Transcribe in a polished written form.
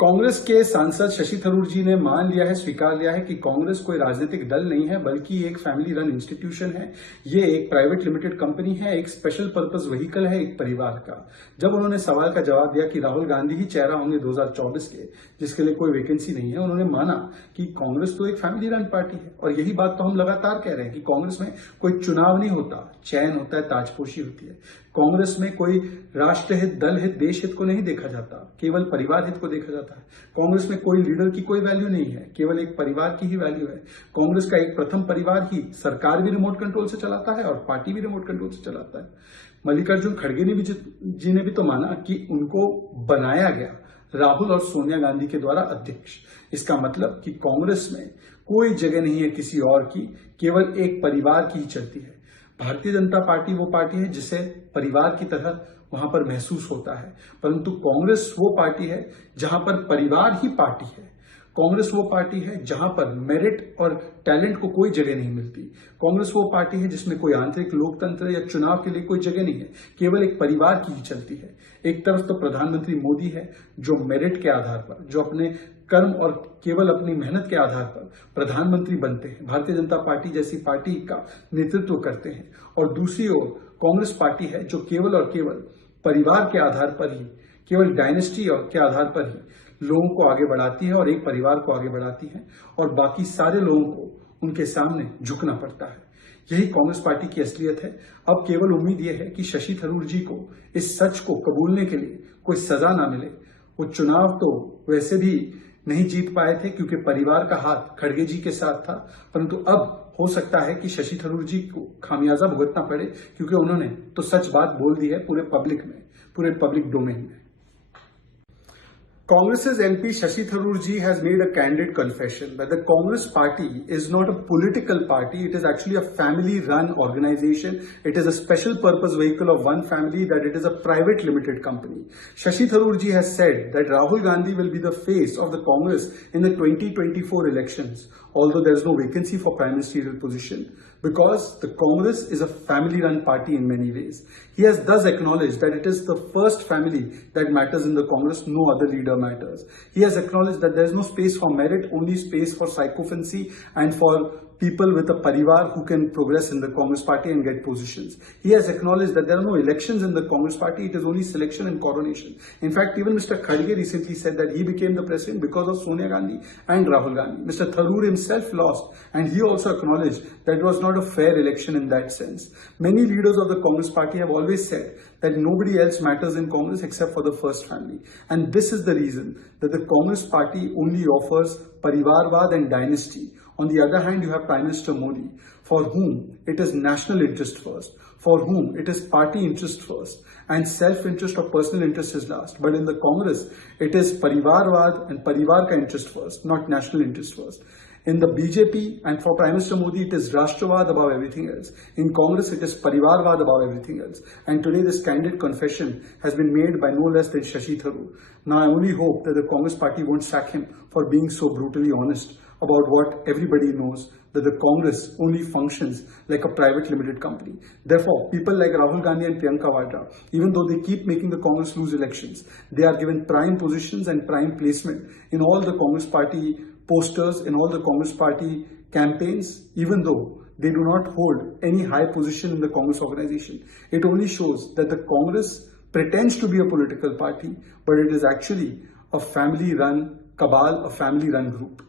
कांग्रेस के सांसद शशि थरूर जी ने मान लिया है, स्वीकार लिया है कि कांग्रेस कोई राजनीतिक दल नहीं है, बल्कि एक फैमिली रन इंस्टीट्यूशन है। ये एक प्राइवेट लिमिटेड कंपनी है, एक स्पेशल पर्पस व्हीकल है एक परिवार का। जब उन्होंने सवाल का जवाब दिया कि राहुल गांधी ही चेहरा होंगे 2024 के, जिसके लिए कोई वैकेंसी नहीं है, उन्होंने माना कि कांग्रेस तो एक फैमिली रन पार्टी है। और यही बात तो हम लगातार कह रहे हैं कि कांग्रेस में कोई चुनाव नहीं होता, चयन होता है, ताजपोशी होती है। कांग्रेस में कोई राष्ट्रहित, दल हित, देश हित को नहीं देखा जाता, केवल परिवार हित को देखा जाता है। कांग्रेस में कोई लीडर की कोई वैल्यू नहीं है, केवल एक परिवार की ही वैल्यू है। कांग्रेस का एक प्रथम परिवार ही सरकार भी रिमोट कंट्रोल से चलाता है और पार्टी भी रिमोट कंट्रोल से चलाता है। मल्लिकार्जुन खड़गे जी ने भी तो माना कि उनको बनाया गया राहुल और सोनिया गांधी के द्वारा अध्यक्ष। इसका मतलब कि कांग्रेस में कोई जगह नहीं है किसी और की, केवल एक परिवार की ही चलती है। भारतीय जनता पार्टी वो पार्टी है जिसे परिवार की तरह वहां पर महसूस होता है, परंतु कांग्रेस वो पार्टी है जहां पर परिवार ही पार्टी है। कांग्रेस वो पार्टी है जहां पर मेरिट और टैलेंट को कोई जगह नहीं मिलती। कांग्रेस वो पार्टी है जिसमें कोई आंतरिक लोकतंत्र या चुनाव के लिए कोई जगह नहीं है, केवल एक परिवार की ही चलती है। एक तरफ तो प्रधानमंत्री मोदी है जो मेरिट के आधार पर, जो अपने कर्म और केवल अपनी मेहनत के आधार पर प्रधानमंत्री बनते हैं, भारतीय जनता पार्टी जैसी पार्टी का नेतृत्व करते हैं। और दूसरी ओर कांग्रेस पार्टी है जो केवल और केवल परिवार के आधार पर ही, केवल डायनेस्टी के आधार पर ही लोगों को आगे बढ़ाती है और एक परिवार को आगे बढ़ाती है, और बाकी सारे लोगों को उनके सामने झुकना पड़ता है। यही कांग्रेस पार्टी की असलियत है। अब केवल उम्मीद यह है कि शशि थरूर जी को इस सच को कबूलने के लिए कोई सजा ना मिले। वो चुनाव तो वैसे भी नहीं जीत पाए थे क्योंकि परिवार का हाथ खड़गे जी के साथ था, परंतु अब हो सकता है कि शशि थरूर जी को खामियाजा भुगतना पड़े, क्योंकि उन्होंने तो सच बात बोल दी है पूरे पब्लिक में, पूरे पब्लिक डोमेन में। Congress's MP Shashi Tharoor ji has made a candid confession that the Congress party is not a political party. It is actually a family-run organization. It is a special purpose vehicle of one family, that it is a private limited company. Shashi Tharoor ji has said that Rahul Gandhi will be the face of the Congress in the 2024 elections, although there is no vacancy for prime ministerial position, because the Congress is a family-run party in many ways. He has thus acknowledged that it is the first family that matters in the Congress, no other leader matters. He has acknowledged that there is no space for merit, only space for sycophancy and for people with a parivar who can progress in the Congress party and get positions. He has acknowledged that there are no elections in the Congress party, it is only selection and coronation. In fact, even Mr. Khadge recently said that he became the president because of Sonia Gandhi and Rahul Gandhi. Mr. Tharoor himself lost, and he also acknowledged that it was not a fair election in that sense. Many leaders of the Congress party have always said that nobody else matters in Congress except for the first family. And this is the reason that the Congress party only offers Parivarvad and dynasty. On the other hand, you have Prime Minister Modi, for whom it is national interest first, for whom it is party interest first, and self-interest or personal interest is last. But in the Congress, it is Parivarvad and Parivar ka interest first, not national interest first. In the BJP and for Prime Minister Modi, it is Rashtravad above everything else. In Congress, it is Parivarvad above everything else. And today, this candid confession has been made by no less than Shashi Tharoor. Now, I only hope that the Congress party won't sack him for being so brutally honest about what everybody knows, that the Congress only functions like a private limited company. Therefore, people like Rahul Gandhi and Priyanka Vadra, even though they keep making the Congress lose elections, they are given prime positions and prime placement in all the Congress party posters, in all the Congress party campaigns, even though they do not hold any high position in the Congress organization. It only shows that the Congress pretends to be a political party, but it is actually a family-run cabal, a family-run group.